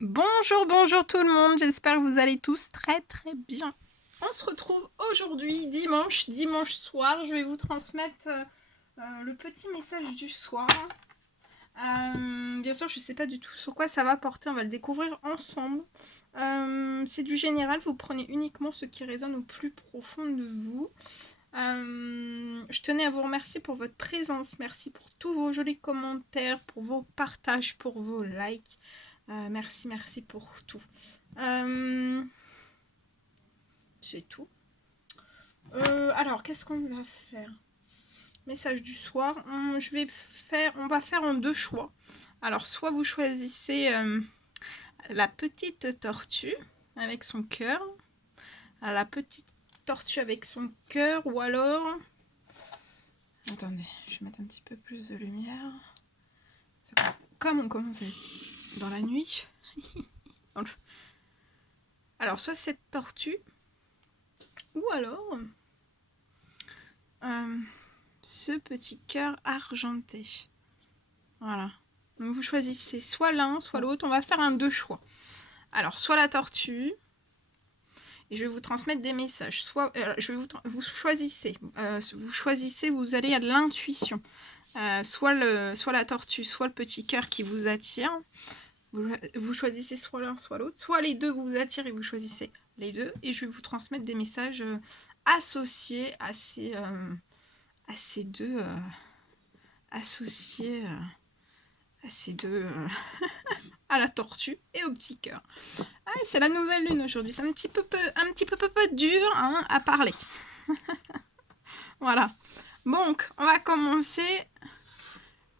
Bonjour, bonjour tout le monde, j'espère que vous allez tous très très bien. On se retrouve aujourd'hui, dimanche soir. Je vais vous transmettre le petit message du soir. Bien sûr, je ne sais pas du tout sur quoi ça va porter, on va le découvrir ensemble. C'est du général, vous prenez uniquement ce qui résonne au plus profond de vous. Je tenais à vous remercier pour votre présence, merci pour tous vos jolis commentaires, pour vos partages, pour vos likes. Merci pour tout. C'est tout. Alors, qu'est-ce qu'on va faire? Message du soir. On va faire en deux choix. Alors, soit vous choisissez la petite tortue avec son cœur, la petite tortue avec son cœur, ou alors... Attendez, je vais mettre un petit peu plus de lumière. Comme on commence à être dans la nuit. Alors, soit cette tortue, ou alors ce petit cœur argenté. Voilà. Donc vous choisissez soit l'un, soit l'autre. On va faire un deux choix. Alors, soit la tortue, et je vais vous transmettre des messages. Soit, vous choisissez. Vous allez à de l'intuition. Soit la tortue, soit le petit cœur qui vous attire. Vous choisissez soit l'un, soit l'autre. Soit les deux vous attirent et vous choisissez les deux. Et je vais vous transmettre des messages associés à ces deux... associés à ces deux... à la tortue et au petit cœur. Ah, c'est la nouvelle lune aujourd'hui. C'est un petit peu dur hein, à parler. Voilà. Donc, on va commencer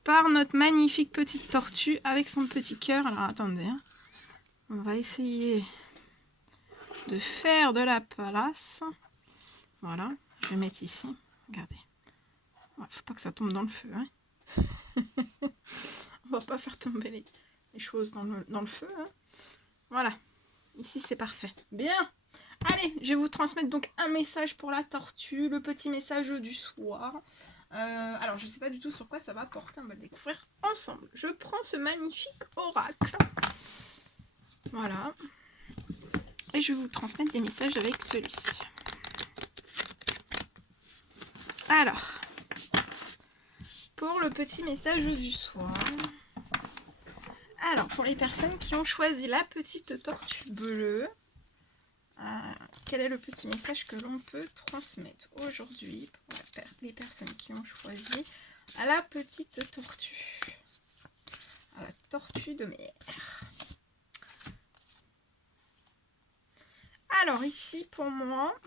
par notre magnifique petite tortue avec son petit cœur. Alors, attendez. Hein. On va essayer de faire de la place. Voilà. Je vais mettre ici. Regardez. Ouais, faut pas que ça tombe dans le feu. Hein. On va pas faire tomber les choses dans le feu. Hein. Voilà. Ici, c'est parfait. Bien. Allez, je vais vous transmettre donc un message pour la tortue, le petit message du soir. Alors, je ne sais pas du tout sur quoi ça va porter, on va le découvrir ensemble. Je prends ce magnifique oracle. Voilà. Et je vais vous transmettre des messages avec celui-ci. Alors, pour le petit message du soir. Alors, pour les personnes qui ont choisi la petite tortue bleue, quel est le petit message que l'on peut transmettre aujourd'hui pour les personnes qui ont choisi la petite tortue, la tortue de mer. Alors ici pour moi,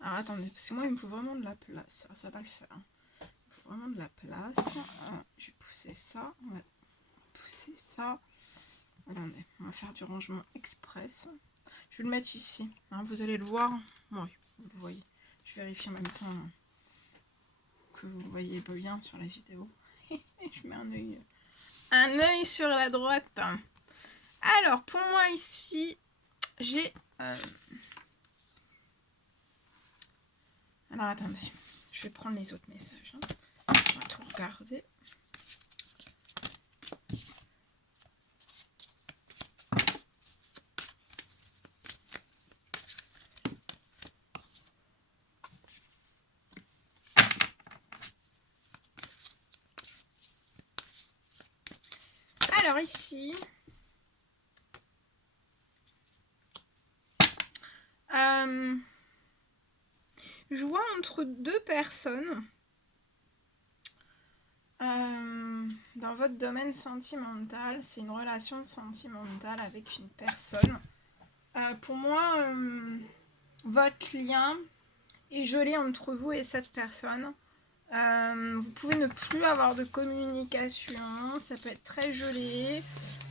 alors attendez, parce que moi il me faut vraiment de la place, ça va le faire. Il me faut vraiment de la place. Je vais pousser ça, on va pousser ça. Attendez, on va faire du rangement express. Je vais le mettre ici, hein, vous allez le voir. Oui, vous le voyez. Je vérifie en même temps que vous le voyez bien sur la vidéo. Je mets un œil sur la droite. Alors, pour moi ici, j'ai... Alors, attendez. Je vais prendre les autres messages. Hein. On va tout regarder. Alors ici, je vois entre deux personnes dans votre domaine sentimental. C'est une relation sentimentale avec une personne. Pour moi, votre lien est gelé entre vous et cette personne. Vous pouvez ne plus avoir de communication, ça peut être très gelé,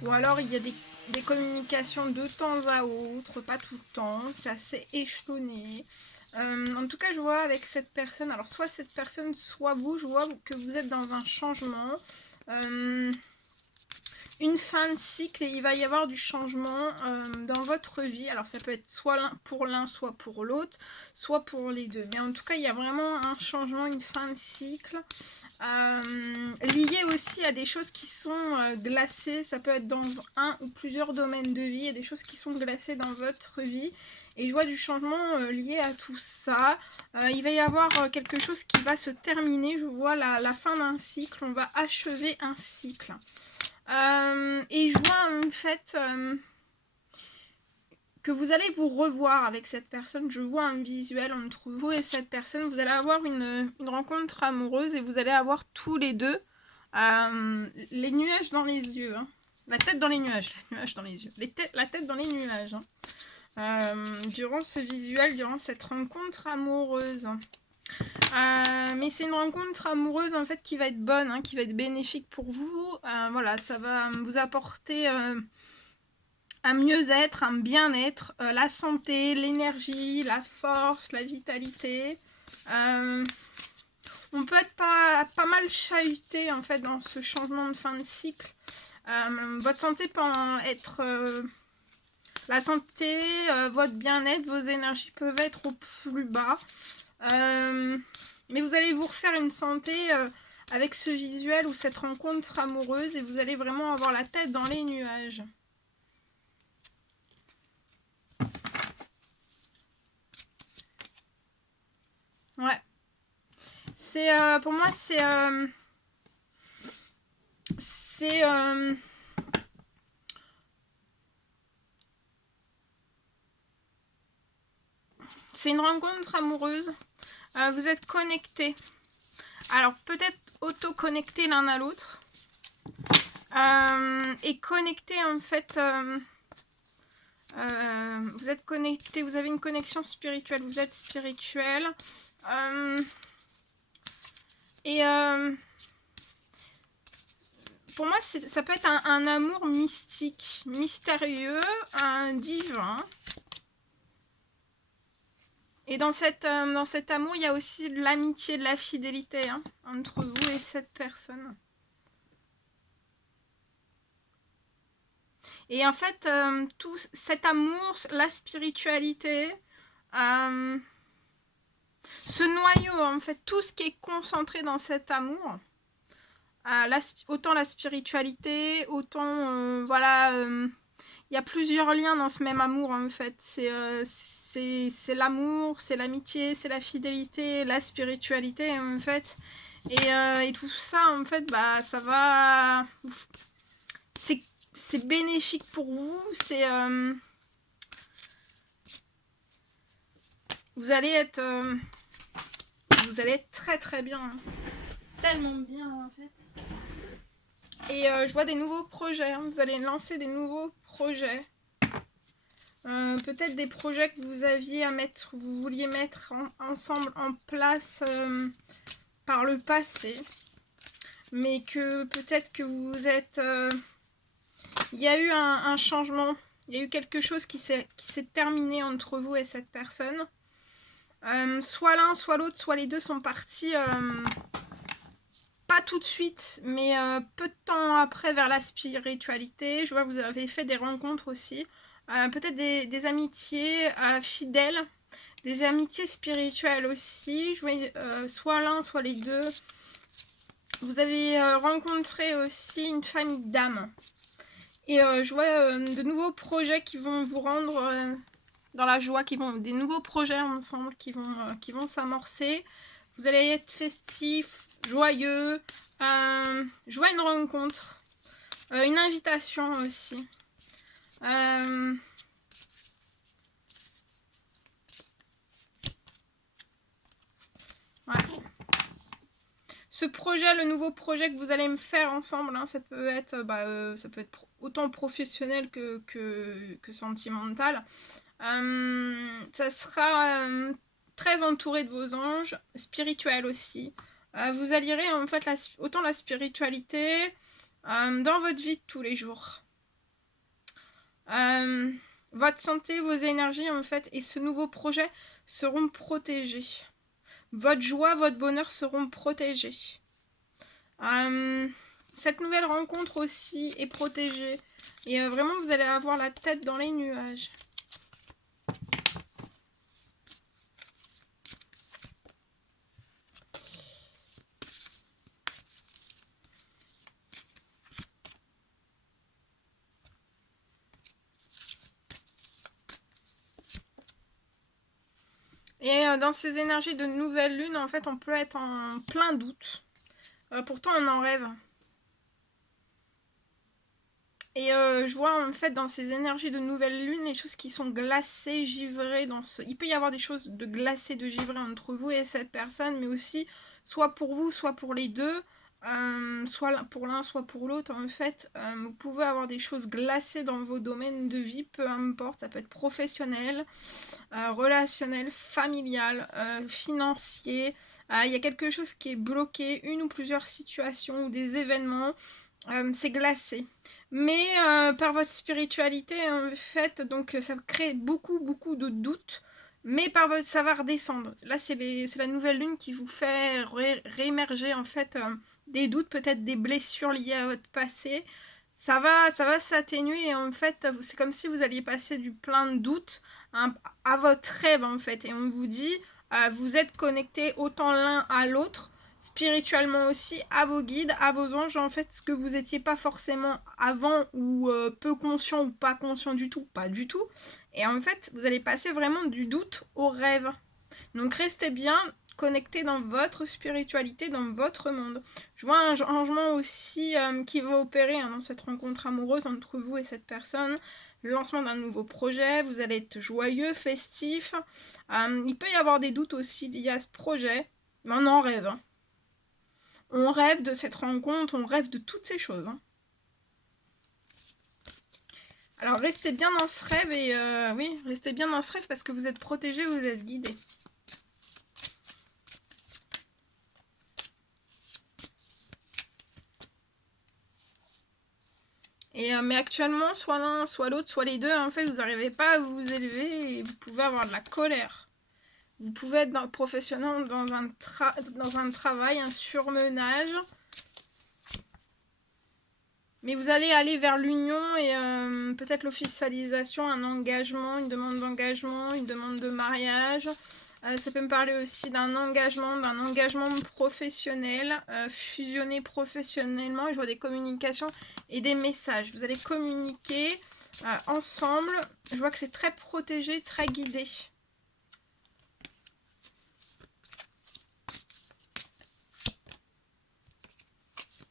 ou alors il y a des communications de temps à autre, pas tout le temps, c'est assez échelonné. En tout cas, je vois avec cette personne, alors soit cette personne, soit vous, je vois que vous êtes dans un changement. une fin de cycle et il va y avoir du changement dans votre vie. Alors ça peut être soit pour l'un, soit pour l'autre, soit pour les deux. Mais en tout cas, il y a vraiment un changement, une fin de cycle. Lié aussi à des choses qui sont glacées. Ça peut être dans un ou plusieurs domaines de vie. Il y a des choses qui sont glacées dans votre vie. Et je vois du changement lié à tout ça. Il va y avoir quelque chose qui va se terminer. Je vois la fin d'un cycle. On va achever un cycle. Et je vois en fait que vous allez vous revoir avec cette personne. Je vois un visuel entre vous et cette personne. Vous allez avoir une rencontre amoureuse et vous allez avoir tous les deux les nuages dans les yeux. Hein. La tête dans les nuages dans les yeux. La tête dans les nuages. Hein. Durant ce visuel, durant cette rencontre amoureuse. Mais c'est une rencontre amoureuse en fait qui va être bonne, hein, qui va être bénéfique pour vous. Voilà, ça va vous apporter un mieux-être, un bien-être, la santé, l'énergie, la force, la vitalité. On peut être pas mal chahuté en fait dans ce changement de fin de cycle. Votre santé peut être la santé, votre bien-être, vos énergies peuvent être au plus bas. Mais vous allez vous refaire une santé avec ce visuel ou cette rencontre amoureuse et vous allez vraiment avoir la tête dans les nuages. Ouais. C'est pour moi c'est une rencontre amoureuse. Vous êtes connectés. Alors peut-être auto-connectés l'un à l'autre. Et connectés en fait. Vous êtes connectés, vous avez une connexion spirituelle. Vous êtes spirituel. Pour moi, ça peut être un amour mystique, mystérieux, divin. Et dans cet amour, il y a aussi de l'amitié, de la fidélité hein, entre vous et cette personne. Et en fait, tout cet amour, la spiritualité, ce noyau, en fait, tout ce qui est concentré dans cet amour, autant la spiritualité, autant, voilà, il y a plusieurs liens dans ce même amour, en fait. C'est l'amour, c'est l'amitié, c'est la fidélité, la spiritualité, en fait. Et tout ça, en fait, bah, ça va... C'est bénéfique pour vous, vous allez être très très bien, hein. Tellement bien en fait. Et je vois des nouveaux projets, hein. Vous allez lancer des nouveaux projets. Peut-être des projets que vous vouliez mettre ensemble en place par le passé, mais que peut-être que vous êtes... il y a eu un changement, il y a eu quelque chose qui s'est terminé entre vous et cette personne. Soit l'un, soit l'autre, soit les deux sont partis, pas tout de suite, mais peu de temps après vers la spiritualité. Je vois que vous avez fait des rencontres aussi. Peut-être des amitiés fidèles, des amitiés spirituelles aussi. Je vois soit l'un, soit les deux. Vous avez rencontré aussi une famille d'âmes. Et je vois de nouveaux projets qui vont vous rendre dans la joie, des nouveaux projets ensemble qui vont s'amorcer. Vous allez être festif, joyeux. Je vois une rencontre, une invitation aussi. Ouais. Ce projet, le nouveau projet que vous allez me faire ensemble, hein, ça peut être autant professionnel que sentimental. Ça sera très entouré de vos anges, spirituel aussi. Vous allierez en fait autant la spiritualité dans votre vie de tous les jours. Votre santé, vos énergies en fait et ce nouveau projet seront protégés. Votre joie, votre bonheur seront protégés. cette nouvelle rencontre aussi est protégée. Et vraiment, vous allez avoir la tête dans les nuages. Et dans ces énergies de nouvelle lune, en fait, on peut être en plein doute. Pourtant, on en rêve. Et je vois en fait dans ces énergies de nouvelle lune les choses qui sont glacées, givrées. Il peut y avoir des choses de glacées, de givrées entre vous et cette personne, mais aussi soit pour vous, soit pour les deux, soit pour l'un, soit pour l'autre. En fait, vous pouvez avoir des choses glacées dans vos domaines de vie, peu importe. Ça peut être professionnel, relationnel, familial, financier. Il y a quelque chose qui est bloqué, une ou plusieurs situations ou des événements. C'est glacé. Mais par votre spiritualité, en fait, donc ça crée beaucoup de doutes. Mais ça va redescendre. Là, c'est la nouvelle lune qui vous fait réémerger en fait des doutes, peut-être des blessures liées à votre passé. Ça va s'atténuer et en fait, c'est comme si vous alliez passer du plein de doutes à votre rêve en fait. Et on vous dit, vous êtes connectés autant l'un à l'autre. Spirituellement aussi, à vos guides, à vos anges, en fait, ce que vous n'étiez pas forcément avant, ou peu conscient, ou pas conscient du tout, pas du tout. Et en fait, vous allez passer vraiment du doute au rêve. Donc restez bien connectés dans votre spiritualité, dans votre monde. Je vois un changement aussi qui va opérer dans cette rencontre amoureuse entre vous et cette personne. Le lancement d'un nouveau projet, vous allez être joyeux, festif. Il peut y avoir des doutes aussi liés à ce projet, mais on en rêve. On rêve de cette rencontre, on rêve de toutes ces choses. Alors restez bien dans ce rêve et oui, restez bien dans ce rêve parce que vous êtes protégés, vous êtes guidés. Et mais actuellement, soit l'un, soit l'autre, soit les deux, en fait, vous n'arrivez pas à vous élever et vous pouvez avoir de la colère. Vous pouvez être professionnel dans un travail, un surmenage. Mais vous allez aller vers l'union et peut-être l'officialisation, un engagement, une demande d'engagement, une demande de mariage. Ça peut me parler aussi d'un engagement professionnel, fusionné professionnellement. Et je vois des communications et des messages. Vous allez communiquer ensemble. Je vois que c'est très protégé, très guidé.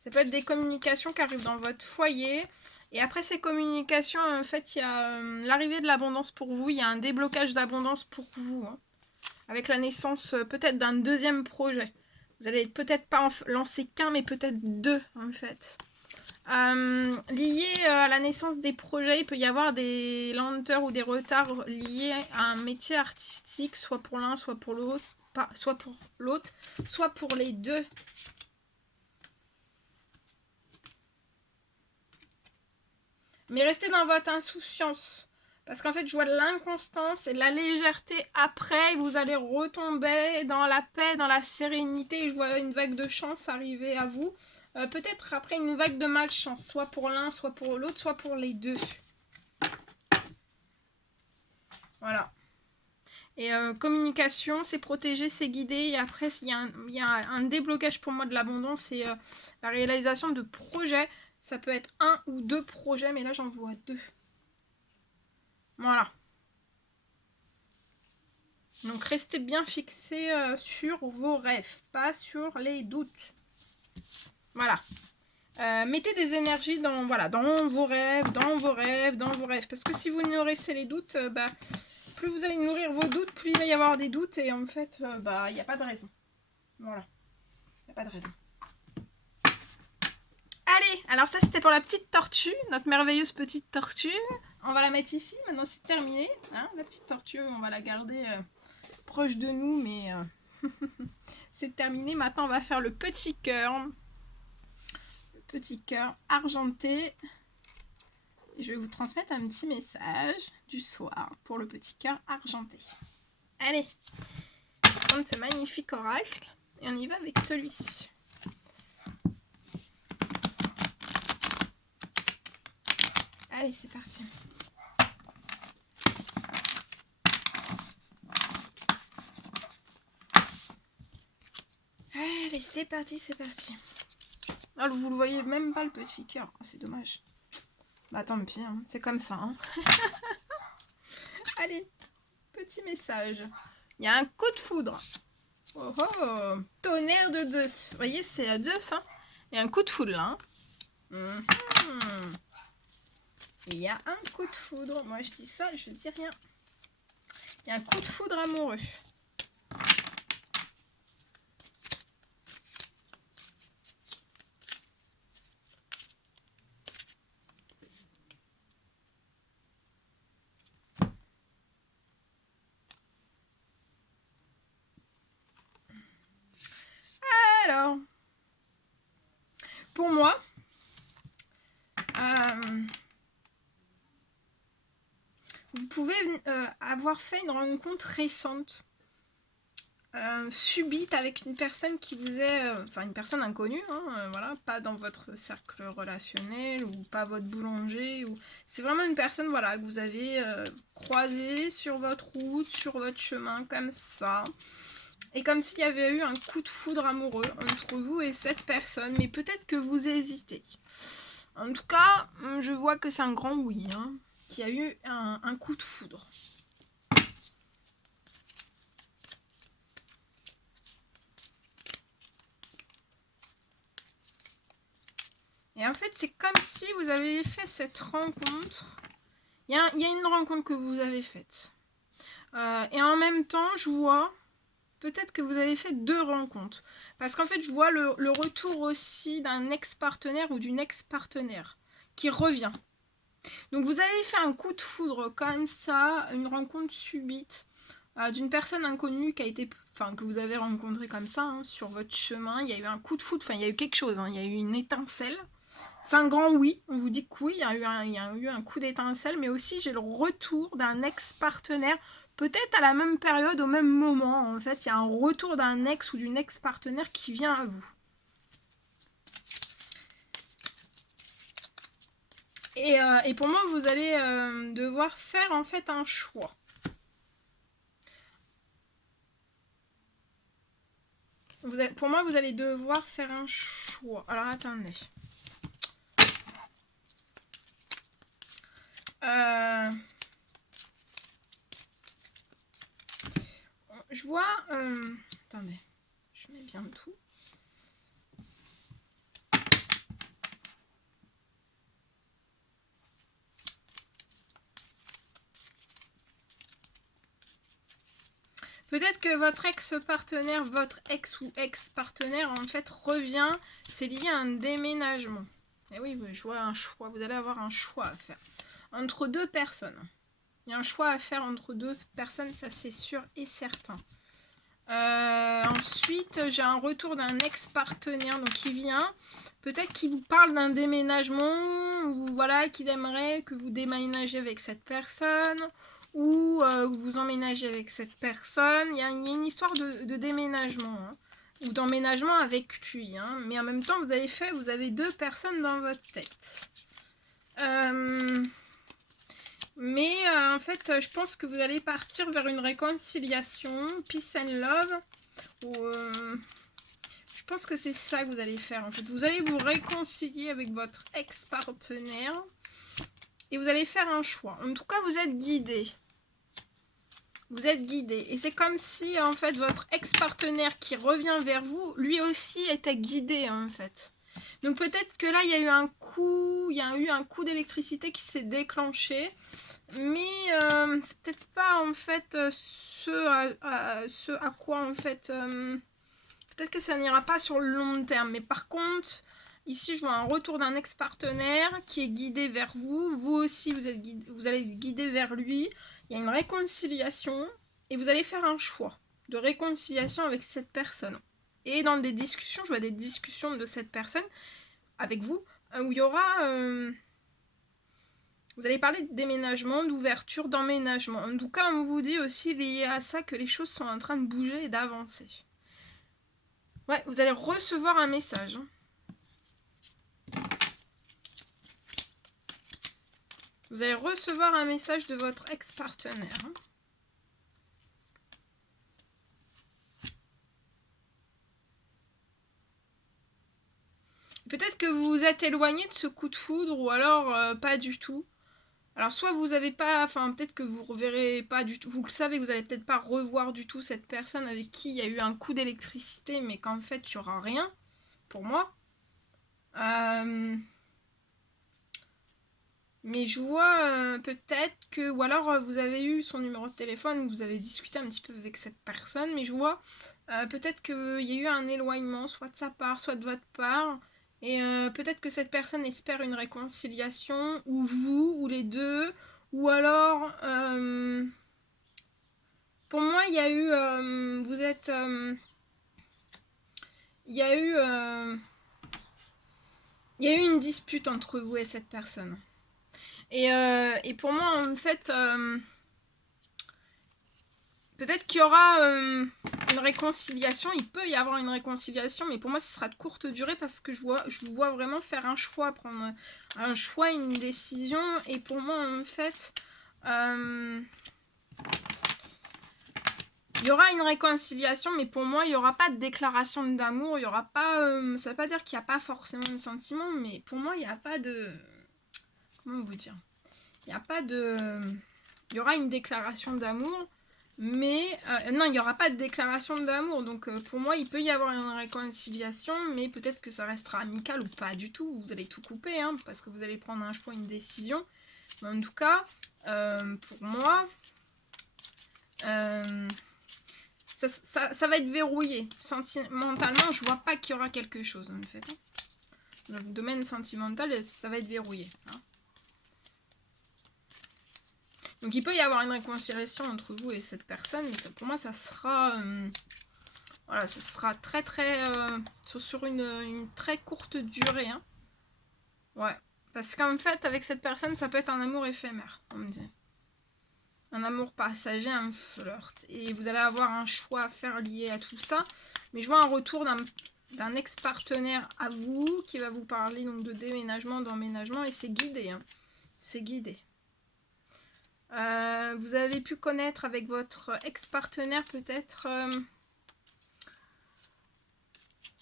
Ça peut être des communications qui arrivent dans votre foyer. Et après ces communications, en fait, il y a l'arrivée de l'abondance pour vous. Il y a un déblocage d'abondance pour vous. Hein, avec la naissance peut-être d'un deuxième projet. Vous allez peut-être pas en lancer qu'un, mais peut-être deux, en fait. Lié à la naissance des projets, il peut y avoir des lenteurs ou des retards liés à un métier artistique, soit pour l'un, soit pour l'autre, soit pour l'autre, soit pour les deux. Mais restez dans votre insouciance. Parce qu'en fait, je vois de l'inconstance et de la légèreté après. Vous allez retomber dans la paix, dans la sérénité. Je vois une vague de chance arriver à vous. Peut-être après une vague de malchance. Soit pour l'un, soit pour l'autre, soit pour les deux. Voilà. Et communication, c'est protéger, c'est guider. Et après, il y a un déblocage pour moi de l'abondance et la réalisation de projets. Ça peut être un ou deux projets, mais là, j'en vois deux. Voilà. Donc restez bien fixés sur vos rêves, pas sur les doutes. Voilà. Mettez des énergies dans vos rêves, Parce que si vous nourrissez les doutes, plus vous allez nourrir vos doutes, plus il va y avoir des doutes. Et en fait, il n'y a pas de raison. Voilà. Il n'y a pas de raison. Allez, alors ça c'était pour la petite tortue, notre merveilleuse petite tortue. On va la mettre ici, maintenant c'est terminé. Hein, la petite tortue, on va la garder proche de nous, mais c'est terminé. Maintenant on va faire le petit cœur. Le petit cœur argenté. Et je vais vous transmettre un petit message du soir pour le petit cœur argenté. Allez, on va prendre ce magnifique oracle et on y va avec celui-ci. Allez, c'est parti. Allez, c'est parti, c'est parti. Ah, vous le voyez même pas le petit cœur. Ah, c'est dommage. Bah tant pis, hein. C'est comme ça. Hein. Allez, petit message. Il y a un coup de foudre. Oh oh, tonnerre de Zeus. Vous voyez, c'est Zeus. Hein. Il y a un coup de foudre là. Hein. Il y a un coup de foudre. Moi je dis ça, je dis rien. Il y a un coup de foudre amoureux. Alors, pour moi, vous pouvez avoir fait une rencontre récente, subite avec une personne qui vous est, enfin une personne inconnue, hein, voilà, pas dans votre cercle relationnel ou pas votre boulanger, ou c'est vraiment une personne, voilà, que vous avez croisée sur votre route, sur votre chemin, comme ça. Et comme s'il y avait eu un coup de foudre amoureux entre vous et cette personne, mais peut-être que vous hésitez. En tout cas, je vois que c'est un grand oui, hein, qu'il y a eu un coup de foudre. Et en fait, c'est comme si vous avez fait cette rencontre. Il y a une rencontre que vous avez faite. Et en même temps, je vois peut-être que vous avez fait 2 rencontres. Parce qu'en fait, je vois le retour aussi d'un ex-partenaire ou d'une ex-partenaire qui revient. Donc vous avez fait un coup de foudre comme ça, une rencontre subite d'une personne inconnue qui a été, enfin que vous avez rencontré comme ça hein, sur votre chemin. Il y a eu un coup de foudre, enfin il y a eu quelque chose, hein, il y a eu une étincelle. C'est un grand oui, on vous dit que oui, il y a eu un coup d'étincelle, mais aussi j'ai le retour d'un ex-partenaire, peut-être à la même période, au même moment, en fait, il y a un retour d'un ex ou d'une ex-partenaire qui vient à vous. Et pour moi, vous allez devoir faire en fait un choix. Pour moi, vous allez devoir faire un choix. Alors, attendez. Je vois... attendez. Je mets bien tout. Peut-être que votre ex-partenaire, votre ex ou ex-partenaire, en fait, revient. C'est lié à un déménagement. Et oui, je vois un choix. Vous allez avoir un choix à faire. Entre 2 personnes. Il y a un choix à faire entre 2 personnes, ça c'est sûr et certain. Ensuite, j'ai un retour d'un ex-partenaire donc qui vient. Peut-être qu'il vous parle d'un déménagement ou voilà, qu'il aimerait que vous déménagez avec cette personne ou vous emménagez avec cette personne. Il y a une histoire de déménagement hein, ou d'emménagement avec lui. Hein. Mais en même temps, vous avez 2 personnes dans votre tête. Mais en fait, je pense que vous allez partir vers une réconciliation, peace and love. Ou, je pense que c'est ça que vous allez faire. En fait, vous allez vous réconcilier avec votre ex-partenaire et vous allez faire un choix. En tout cas, vous êtes guidé. Vous êtes guidé. Et c'est comme si en fait votre ex-partenaire qui revient vers vous, lui aussi était guidé en fait. Donc peut-être que là, il y a eu un coup d'électricité qui s'est déclenché. Mais c'est peut-être pas en fait ce à quoi en fait peut-être que ça n'ira pas sur le long terme. Mais par contre, ici je vois un retour d'un ex-partenaire qui est guidé vers vous. Vous aussi vous allez être guidé vers lui. Il y a une réconciliation et vous allez faire un choix de réconciliation avec cette personne. Et dans des discussions, je vois des discussions de cette personne avec vous où il y aura vous allez parler de déménagement, d'ouverture, d'emménagement. En tout cas, on vous dit aussi lié à ça que les choses sont en train de bouger et d'avancer. Ouais, vous allez recevoir un message. Vous allez recevoir un message de votre ex-partenaire. Peut-être que vous vous êtes éloigné de ce coup de foudre ou alors pas du tout. Alors soit vous avez pas, enfin peut-être que vous reverrez pas du tout, vous le savez, vous allez peut-être pas revoir du tout cette personne avec qui il y a eu un coup d'électricité, mais qu'en fait il n'y aura rien, pour moi. Mais je vois peut-être que, ou alors vous avez eu son numéro de téléphone, vous avez discuté un petit peu avec cette personne, mais je vois peut-être qu'il y a eu un éloignement, soit de sa part, soit de votre part, et peut-être que cette personne espère une réconciliation, ou vous, ou les deux, ou alors, pour moi, il y a eu, vous êtes, il y a eu, il y a eu une dispute entre vous et cette personne. Et pour moi, en fait, peut-être qu'il y aura une réconciliation, il peut y avoir une réconciliation, mais pour moi, ce sera de courte durée parce que je vous vois vraiment faire un choix, prendre un choix, une décision. Et pour moi, en fait, il y aura une réconciliation, mais pour moi, il n'y aura pas de déclaration d'amour, il y aura pas, ça ne veut pas dire qu'il n'y a pas forcément de sentiment, mais pour moi, il n'y a pas de... Comment vous dire ? Il n'y a pas de... Il y aura une déclaration d'amour, mais... non, il n'y aura pas de déclaration d'amour, donc pour moi, il peut y avoir une réconciliation, mais peut-être que ça restera amical ou pas du tout, vous allez tout couper, hein, parce que vous allez prendre un choix, une décision. Mais en tout cas, pour moi... ça va être verrouillé. Sentimentalement, je vois pas qu'il y aura quelque chose, en fait. Dans le domaine sentimental, ça va être verrouillé. Hein. Donc il peut y avoir une réconciliation entre vous et cette personne, mais ça, pour moi, ça sera... voilà, ça sera très très... sur une très courte durée. Hein. Ouais. Parce qu'en fait, avec cette personne, ça peut être un amour éphémère, on me dit. Un amour passager, un flirt. Et vous allez avoir un choix à faire lié à tout ça. Mais je vois un retour d'un ex-partenaire à vous qui va vous parler donc de déménagement, d'emménagement. Et c'est guidé. Hein. C'est guidé. Vous avez pu connaître avec votre ex-partenaire peut-être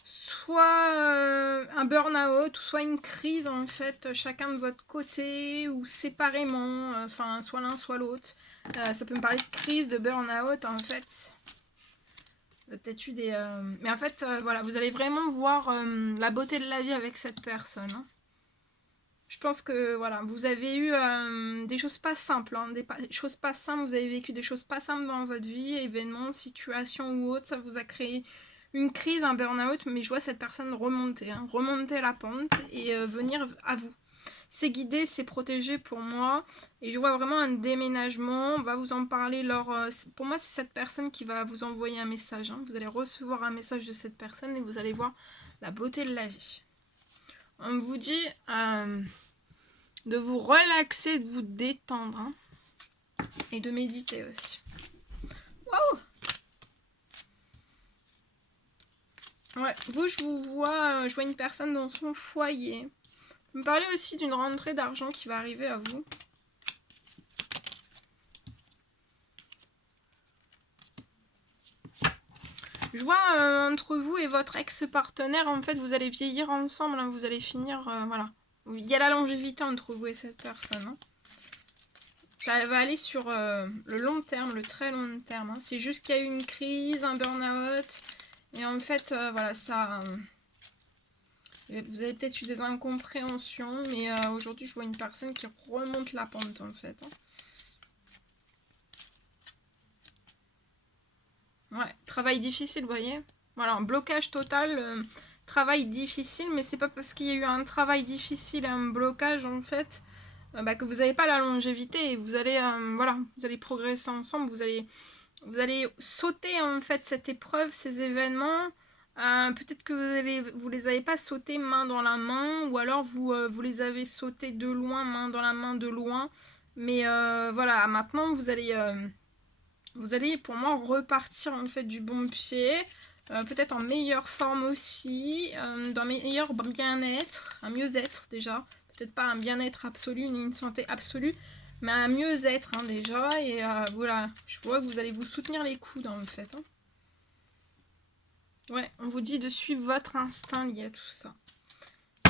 soit un burn-out, soit une crise en fait, chacun de votre côté ou séparément, enfin soit l'un soit l'autre. Ça peut me parler de crise, de burn-out en fait. Vous avez peut-être eu des... Mais en fait, voilà, vous allez vraiment voir la beauté de la vie avec cette personne. Hein. Je pense que voilà, vous avez eu des choses pas simples, hein, des choses pas simples, vous avez vécu des choses pas simples dans votre vie, événements, situations ou autres, ça vous a créé une crise, un burn-out, mais je vois cette personne remonter, hein, remonter la pente et venir à vous. C'est guidé, c'est protégé pour moi, et je vois vraiment un déménagement, on va vous en parler lors... pour moi, c'est cette personne qui va vous envoyer un message, hein. Vous allez recevoir un message de cette personne et vous allez voir la beauté de la vie. On vous dit de vous relaxer, de vous détendre, hein, et de méditer aussi. Waouh! Ouais, vous, je vois une personne dans son foyer. Vous me parlez aussi d'une rentrée d'argent qui va arriver à vous. Je vois entre vous et votre ex-partenaire, en fait, vous allez vieillir ensemble, hein, vous allez finir, voilà. Il y a la longévité entre vous et cette personne. Hein. Ça va aller sur le long terme, le très long terme. Hein. C'est juste qu'il y a eu une crise, un burn-out, et en fait, voilà, ça... vous avez peut-être eu des incompréhensions, mais aujourd'hui, je vois une personne qui remonte la pente, en fait. Hein. Ouais, travail difficile, vous voyez. Voilà, un blocage total, travail difficile, mais c'est pas parce qu'il y a eu un travail difficile et un blocage, en fait, que vous n'avez pas la longévité et vous allez, voilà, vous allez progresser ensemble, vous allez sauter, en fait, cette épreuve, ces événements. Peut-être que vous les avez pas sautés main dans la main, ou alors vous les avez sautés de loin, main dans la main, de loin. Mais voilà, maintenant, vous allez, pour moi, repartir en fait du bon pied, peut-être en meilleure forme aussi, d'un meilleur bien-être, un mieux-être déjà, peut-être pas un bien-être absolu ni une santé absolue, mais un mieux-être hein, déjà. Et voilà, je vois que vous allez vous soutenir les coudes en fait. Hein. Ouais, on vous dit de suivre votre instinct lié à tout ça.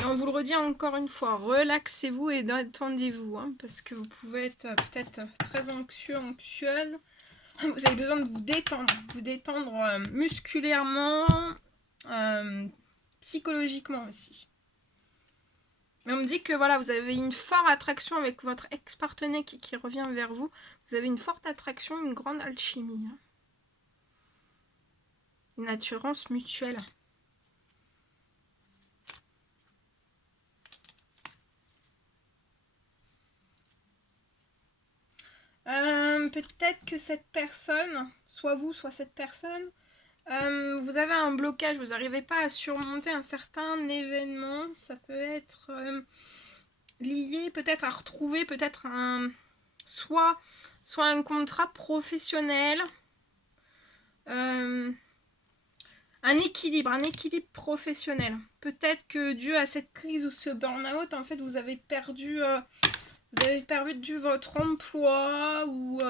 Et on vous le redit encore une fois, relaxez-vous et détendez-vous, hein, parce que vous pouvez être peut-être très anxieux, anxieuse. Vous avez besoin de vous détendre musculairement, psychologiquement aussi. Mais on me dit que voilà, vous avez une forte attraction avec votre ex-partenaire qui revient vers vous. Vous avez une forte attraction, une grande alchimie. Hein. Une attirance mutuelle. Peut-être que cette personne, soit vous, soit cette personne, vous avez un blocage, vous n'arrivez pas à surmonter un certain événement. Ça peut être lié peut-être à retrouver peut-être soit un contrat professionnel, un équilibre professionnel. Peut-être que dû à cette crise ou ce burn-out, en fait, vous avez perdu votre emploi ou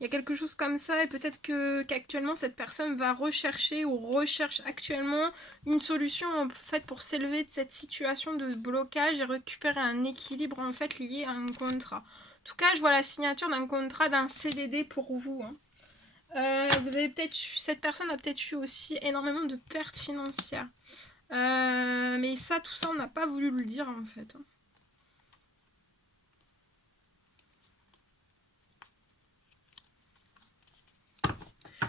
il y a quelque chose comme ça et peut-être qu'actuellement cette personne va rechercher ou recherche actuellement une solution en fait pour s'élever de cette situation de blocage et récupérer un équilibre en fait lié à un contrat. En tout cas, je vois la signature d'un contrat, d'un CDD pour vous. Hein. Vous avez peut-être cette personne a peut-être eu aussi énormément de pertes financières. Mais ça, tout ça, on n'a pas voulu le dire en fait. Hein.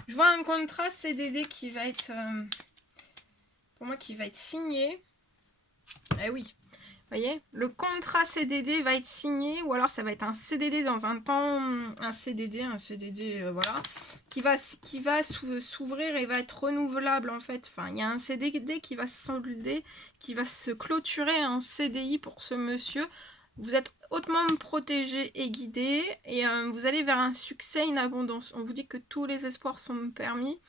Je vois un contrat CDD qui va être, pour moi, qui va être signé. Eh oui, vous voyez, le contrat CDD va être signé, ou alors ça va être un CDD dans un temps, un CDD, voilà, qui va s'ouvrir et va être renouvelable en fait. Enfin, il y a un CDD qui va se solder, qui va se clôturer en CDI pour ce monsieur. Vous êtes hautement protégé et guidé et vous allez vers un succès, une abondance. On vous dit que tous les espoirs sont permis.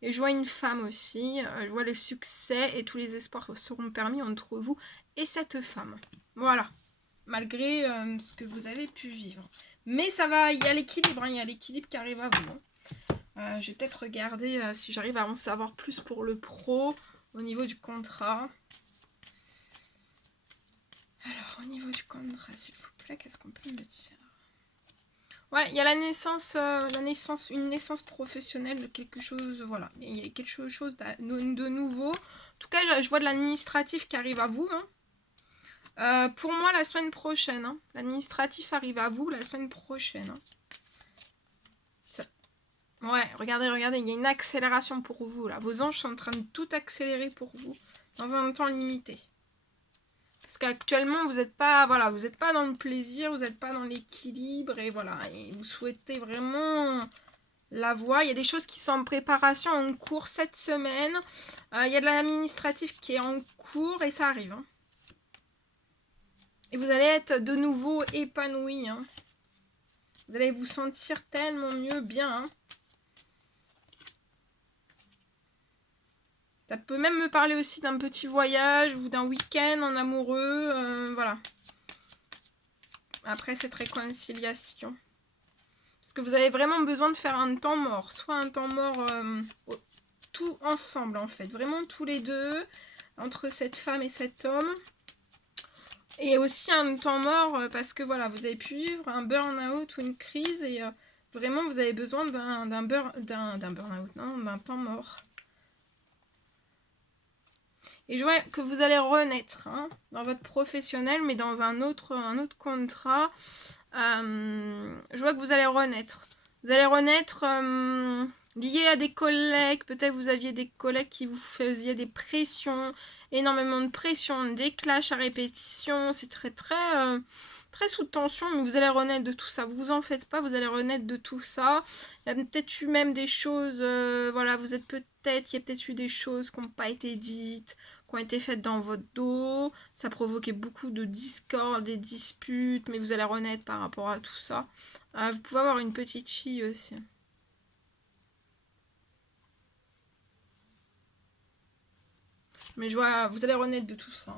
Et je vois une femme aussi, je vois le succès et tous les espoirs seront permis entre vous et cette femme. Voilà, malgré ce que vous avez pu vivre. Mais ça va, il y a l'équilibre, hein, il y a l'équilibre qui arrive à vous. Hein. Je vais peut-être regarder si j'arrive à en savoir plus pour le pro au niveau du contrat. Alors, au niveau du contrat, s'il vous plaît, qu'est-ce qu'on peut me dire? Ouais, il y a la naissance, une naissance professionnelle de quelque chose, voilà. Il y a quelque chose de nouveau. En tout cas, je vois de l'administratif qui arrive à vous. Hein. Pour moi, la semaine prochaine. Hein. L'administratif arrive à vous la semaine prochaine. Hein. Ça... Ouais, regardez, il y a une accélération pour vous, là. Vos anges sont en train de tout accélérer pour vous, dans un temps limité. Parce qu'actuellement, vous n'êtes pas, voilà, vous n'êtes pas dans le plaisir, vous n'êtes pas dans l'équilibre, et voilà, et vous souhaitez vraiment la voie. Il y a des choses qui sont en préparation, en cours cette semaine. Il y a de l'administratif qui est en cours, et ça arrive. Hein. Et vous allez être de nouveau épanoui. Hein. Vous allez vous sentir tellement mieux, bien. Hein. Ça peut même me parler aussi d'un petit voyage ou d'un week-end en amoureux. Voilà. Après cette réconciliation. Parce que vous avez vraiment besoin de faire un temps mort. Soit un temps mort tout ensemble en fait. Vraiment tous les deux. Entre cette femme et cet homme. Et aussi un temps mort parce que voilà, vous avez pu vivre un burn-out ou une crise. Et vraiment vous avez besoin d'un burn-out, non, d'un temps mort. Et je vois que vous allez renaître hein, dans votre professionnel, mais dans un autre contrat. Je vois que vous allez renaître. Vous allez renaître lié à des collègues. Peut-être vous aviez des collègues qui vous faisaient des pressions, énormément de pression, des clashs à répétition. C'est très très sous tension, mais vous allez renaître de tout ça. Vous en faites pas, vous allez renaître de tout ça. Il y a peut-être eu même des choses, voilà, il y a peut-être eu des choses qui n'ont pas été dites, qui ont été faites dans votre dos. Ça provoquait beaucoup de discorde, des disputes, mais vous allez renaître par rapport à tout ça. Vous pouvez avoir une petite fille aussi. Mais je vois, vous allez renaître de tout ça.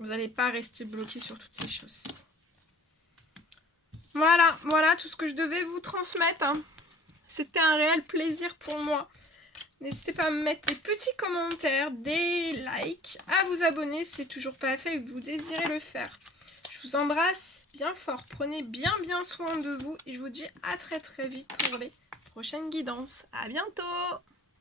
Vous n'allez pas rester bloqué sur toutes ces choses. Voilà, voilà tout ce que je devais vous transmettre. Hein. C'était un réel plaisir pour moi. N'hésitez pas à me mettre des petits commentaires, des likes, à vous abonner si c'est toujours pas fait et que vous désirez le faire. Je vous embrasse bien fort. Prenez bien soin de vous et je vous dis à très vite pour les prochaines guidances. À bientôt!